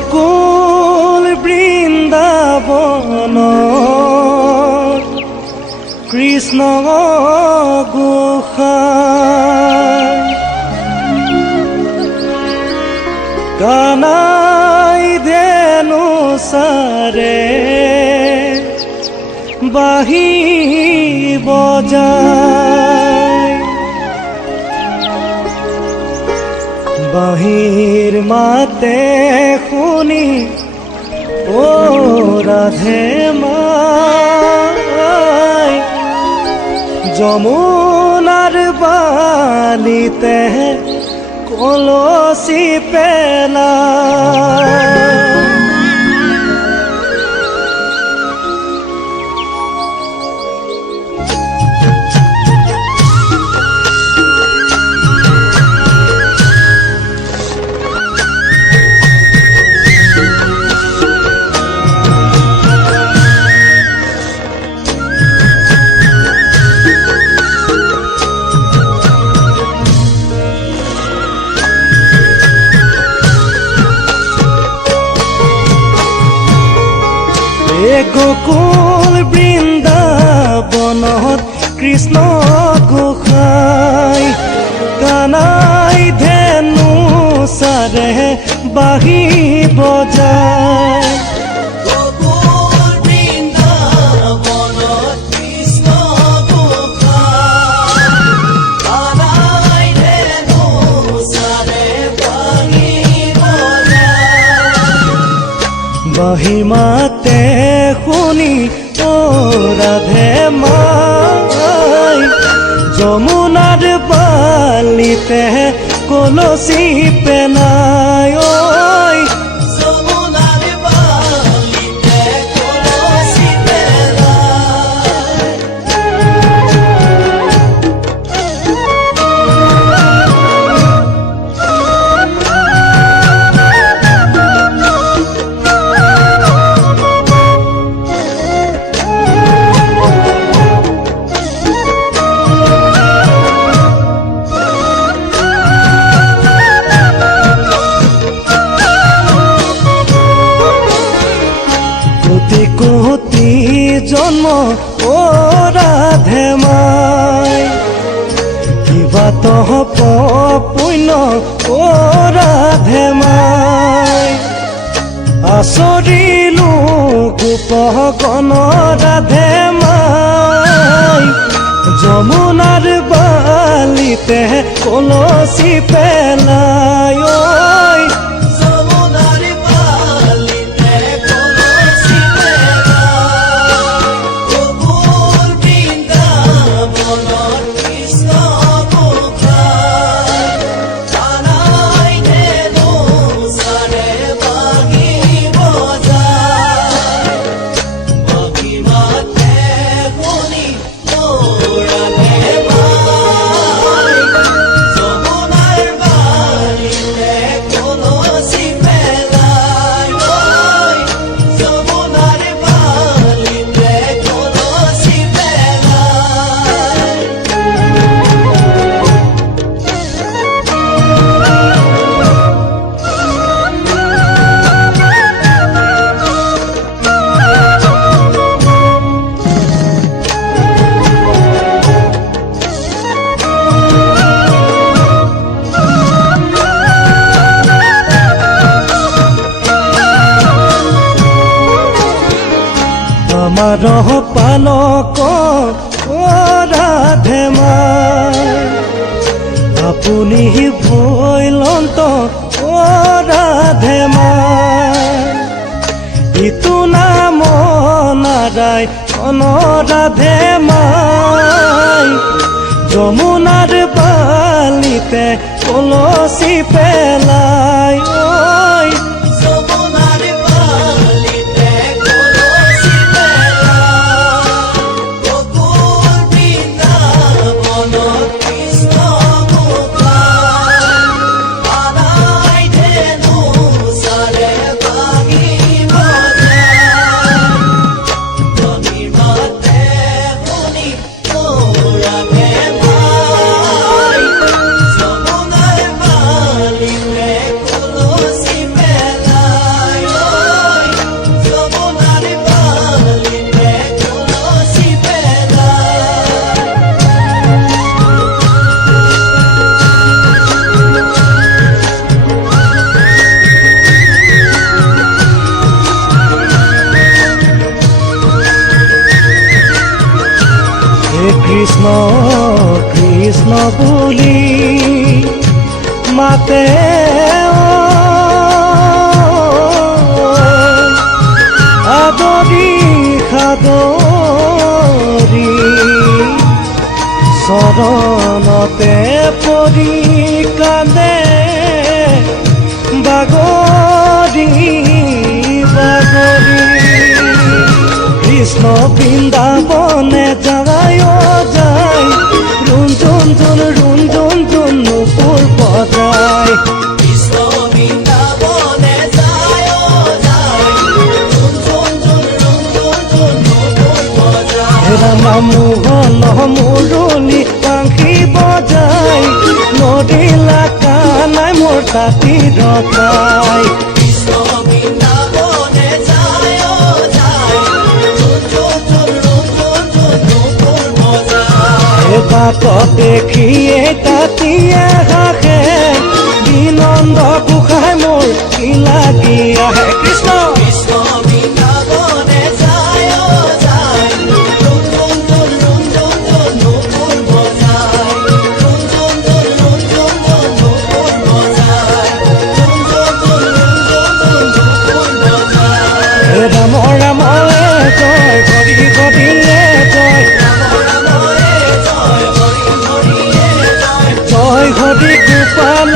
গোকুল বৃন্দাবন কৃষ্ণ গোসাই কানাই ধেনু সারে বাহি বজায় বাহির মাতে শুনি ও রাধে মাই যমুনার বালিতে কলসি পেলায় গোকুল বৃন্দাবনত কৃষ্ণ গোসাই কানাই ধেনু সারে বাহি বজায় গোকুল বৃন্দাবনত কৃষ্ণ গোসাই কানাই ধেনু সারে বাহি বজায় বাহি মাতে শুনি ও রাধে মাই যমুনার বালিতে কলসি পেনায় যমুনার বালিতে কলসি পেলায় কোটি জন্ম ও রাধে মাই কিবা তহ পুণ্য ও রাধে মাই আচৰিলো গোপগণ ৰাধে মাই যমুনাৰ বালিতে কলসি পেলায় যমুনার বালিতে কলসি পেলায় গোকুল বৃন্দাবনত কৃষ্ণ গোসাই কানাই ধেনু সারে বাহি বজায় বাহি মাতে শুনি ও রাধে মাই যমুনার বালিতে কলসি পেলায় যমুনার বালিতে কলসি পেলায় আমার পালক ও রাধে মাই আপুনি ভৈলন্ত ও রাধে মাই ইটো নাম নারায় অন রাধে মাই যমুনার বালিতে কলসি পেলায় যমুনার বালিতে কলসি পেলায় গোকুল বৃন্দাবনত কৃষ্ণ গোসাই কানাই ধেনু সারে বাহি বজায় বাহি মাতে শুনি ও রাধে মাই যমুনার বালিতে কলসি পেলায় কৃষ্ণ কৃষ্ণ বুলি মাতে আদৰি সাদৰি চৰণতে পৰি কান্দে বাগৰি বাগৰি কৃষ্ণ বৃন্দাবনে যায় যায় ৰুঞ্জুন জুন নুপুৰ বজায় কৃষ্ণ বৃন্দাবনে যায় যায় নুপুৰ বজায় ৰামা মোহন মুৰলী বাংশী বজাই নদীলা কানাই মোৰ তাঁতি ৰখাই কৃষ্ণ বৃন্দাবনে যায় যায় নুপুৰ বজায় বাট দেখিয়ে তাঁতিয়ে হাসে বিনন্দ গোসাঁই মোৰ কি লাগি আহে কৃষ্ণ কৃষ্ণ বৃন্দাবনে যায় যায় নুপুৰ বজায় নুপুৰ বজায় নুপুৰ বজায় ৰাম ৰাম জয় হৰি হৰিয়ে জয় জয় হৰি গোপাল